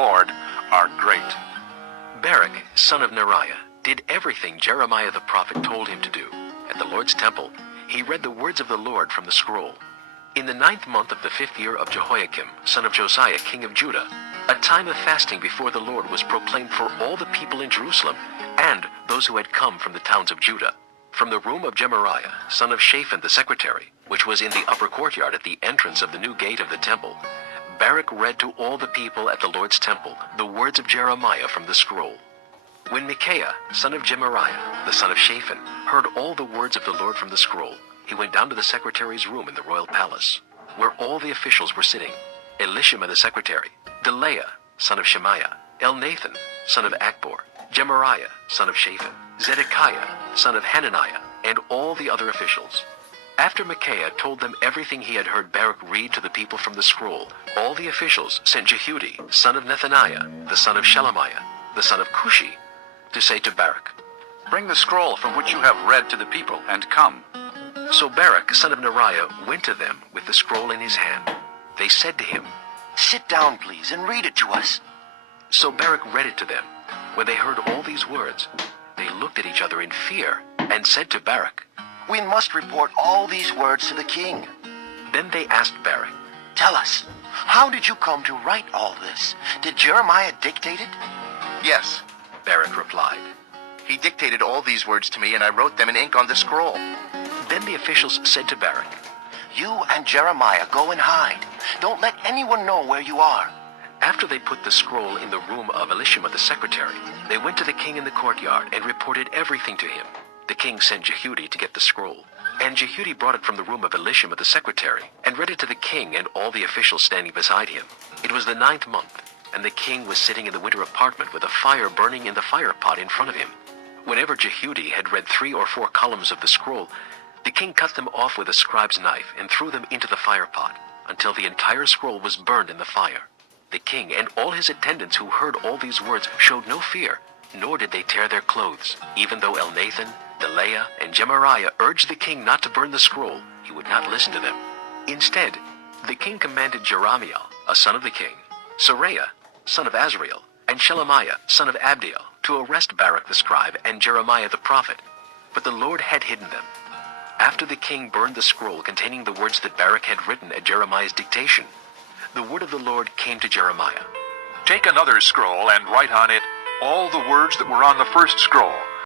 Lord are great. Baruch, son of Neriah, did everything Jeremiah the prophet told him to do. At the Lord's temple, he read the words of the Lord from the scroll. In the 9th month of the 5th year of Jehoiakim, son of Josiah, king of Judah, a time of fasting before the Lord was proclaimed for all the people in Jerusalem and those who had come from the towns of Judah. From the room of Gemariah, son of Shaphan the secretary, which was in the upper courtyard at the entrance of the new gate of the temple, Baruch read to all the people at the Lord's temple the words of Jeremiah from the scroll. When Micaiah, son of Gemariah, the son of Shaphan, heard all the words of the Lord from the scroll, he went down to the secretary's room in the royal palace, where all the officials were sitting: Elishama the secretary, Delaiah, son of Shemaiah, Elnathan, son of Akbor, Gemariah, son of Shaphan, Zedekiah, son of Hananiah, and all the other officials. After Micaiah told them everything he had heard Baruch read to the people from the scroll, all the officials sent Jehudi, son of Nethaniah, the son of Shelemiah, the son of Cushi, to say to Baruch, Bring the scroll from which you have read to the people, and come. So Baruch, son of Neriah, went to them with the scroll in his hand. They said to him, Sit down, please, and read it to us. So Baruch read it to them. When they heard all these words, they looked at each other in fear and said to Baruch, We must report all these words to the king. Then they asked Baruch, Tell us, how did you come to write all this? Did Jeremiah dictate it? Yes, Baruch replied. he dictated all these words to me, and I wrote them in ink on the scroll. Then the officials said to Baruch, You and Jeremiah go and hide. Don't let anyone know where you are. After they put the scroll in the room of Elishama the secretary, they went to the king in the courtyard and reported everything to him. The king sent Jehudi to get the scroll, and Jehudi brought it from the room of Elishama the secretary and read it to the king and all the officials standing beside him. It was the 9th month, and the king was sitting in the winter apartment with a fire burning in the fire pot in front of him. Whenever Jehudi had read 3 or 4 columns of the scroll, the king cut them off with a scribe's knife and threw them into the fire pot until the entire scroll was burned in the fire. The king and all his attendants who heard all these words showed no fear, nor did they tear their clothes. Even though Elnathan, Delaiah, and Gemariah urged the king not to burn the scroll, he would not listen to them. Instead, the king commanded Jeramiel, a son of the king, Seraiah, son of Azriel, and Shelemiah, son of Abdiel, to arrest Baruch the scribe and Jeremiah the prophet. But the Lord had hidden them. After the king burned the scroll containing the words that Baruch had written at Jeremiah's dictation, the word of the Lord came to Jeremiah. Take another scroll and write on it all the words that were on the first scroll,